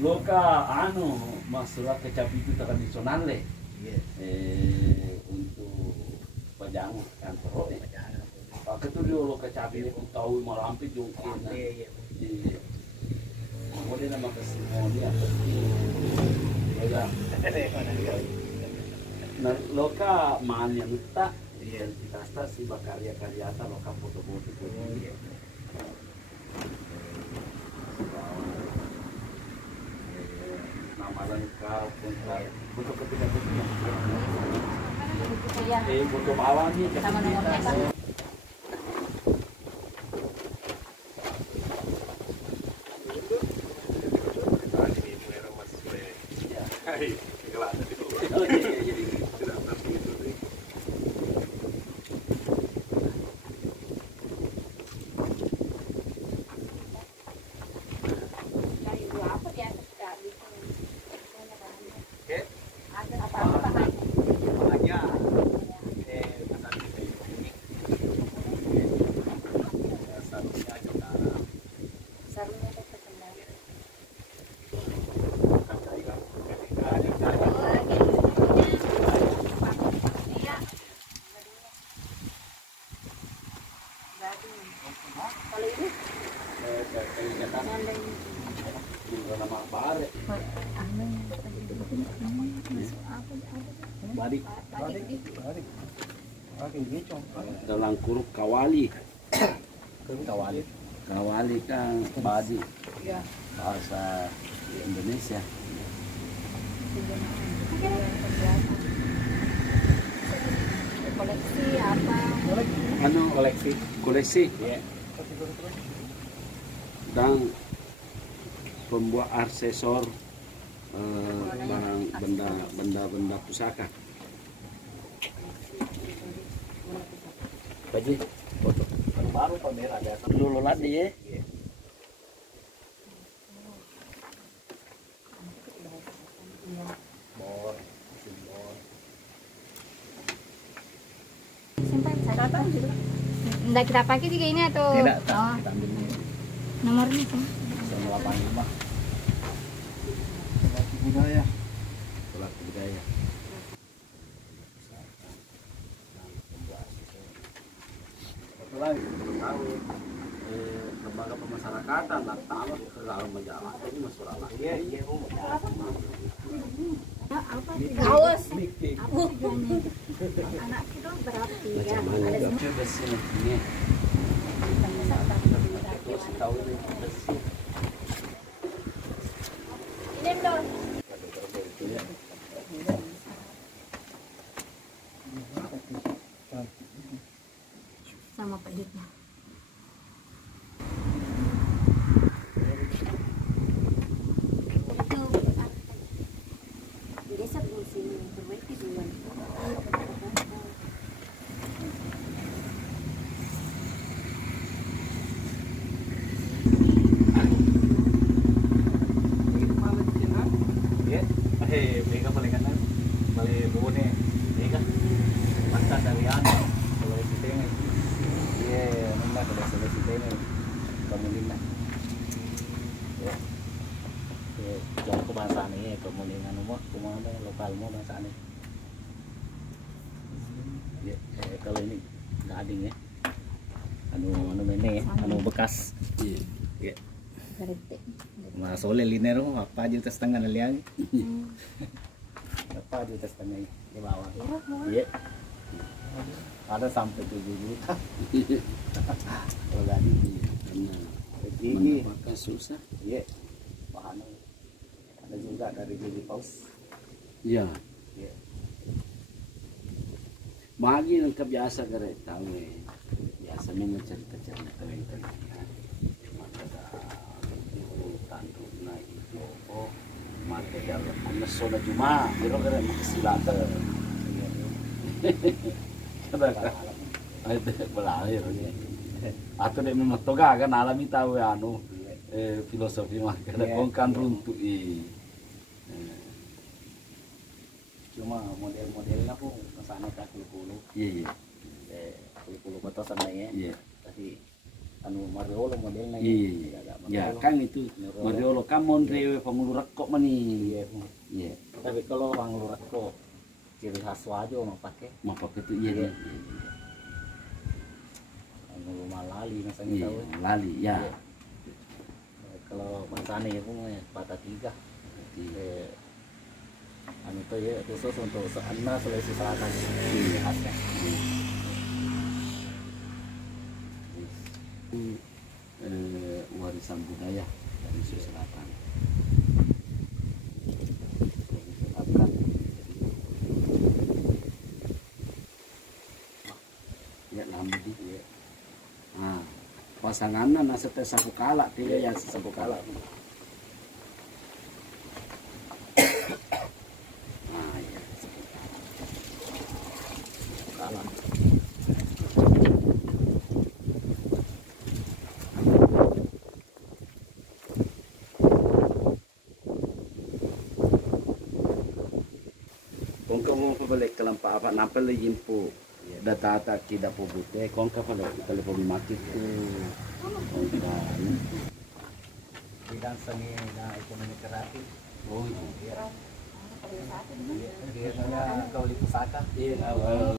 Loka anu masalah kecapi itu tradisional le. Untuk pajangan kantor Pak ketujuh lo kecapi itu tahu malampit mungkin. Iya. Kemudian nama kesimoni apa? Nah, loka mania nuta identitas si bakarya-karya ta loka foto-foto. Nama lengkap untuk ketika butuh bawahnya sama nomornya Pak. Dalam kurung kawali. Kawali kan badi. Bahasa Indonesia. Koleksi apa? Anu koleksi. Dan pembuat aksesor barang benda pusaka. Baji foto baru kamera ada dulu lagi ya. Simpan saya juga. Nggak kita pakai juga ini atau? Tidak, oh. kita ambil ini. Nomornya sih. 185. Pelaku budaya. Kebetulan tahu lembaga pemasyarakatan lah tahu ke dalam majalah ini masalah. Iya. Apa sih? Awas. Apa tujuannya? Anak kita berarti ya. Ada semua besi ini. Terus tahu ini besi. ini dong. Sama peditnya. Desa fungsi berbaiki duluan. Mega paling kanan, balik bubone, mega. Pasca dari anu, kalau itu ini, iya, nunda kalau sudah itu ini, kamu nunda. Ya, jangan ke bahasa ini, kamu nunda nomor, kamu ada lokal mau bahasa ini. Ya, kalau ini nggak ading ya, anu ini, anu bekas. Iya. Nah, soalnya liner apa aja tes tengah liang. Apa aja tes tengah di bawah. Iya. Ada sampai 7 juta. Kalau tadi tinggi. Maka susah. Iya. Bahan ada juga dari Gigi Paus. Iya. Iya. Bagi yang kebiasa kare tahu biasanya cerita-cerita keren maka jalan anda sudah cuma kira-kira maksilata itu belahir atau dia memang toga kan alami tahu anu filosofi mah kada kongkan runtuh cuma model-modelnya pun kesana ke Kulo. Iya. Kulo kota sananya. Iya. Tapi anu Mariolo modelnya Iya, agak ya Mariolo. kan itu Mariolo kamon rewe pengulurak kok mani. Iya. Iya, Tapi kalau orang lurak kok ciri khas wajo mau pakai mau pakai itu iya. Iya. Iya. anu malali misalnya Iya, tahu. lali ya. Iya. Kalau Mansani itu patah tiga. Eh, anu tuh ya khusus untuk Anda Sulawesi Selatan ciri khasnya. Warisan budaya dari Sulawesi Selatan. Diterapkan. Ya lama di. Ah, pasangannya nasi teh sapu kala dia yang sapu kala. Ah ya, sapu kala. Kung kamu pabalik kalampa apa nampel lagi po data kita po bute kung ka pala kali po bimakit kung ka Bidang seni na ekonomi kreatif. oh Dia nanya kau di pusaka. iya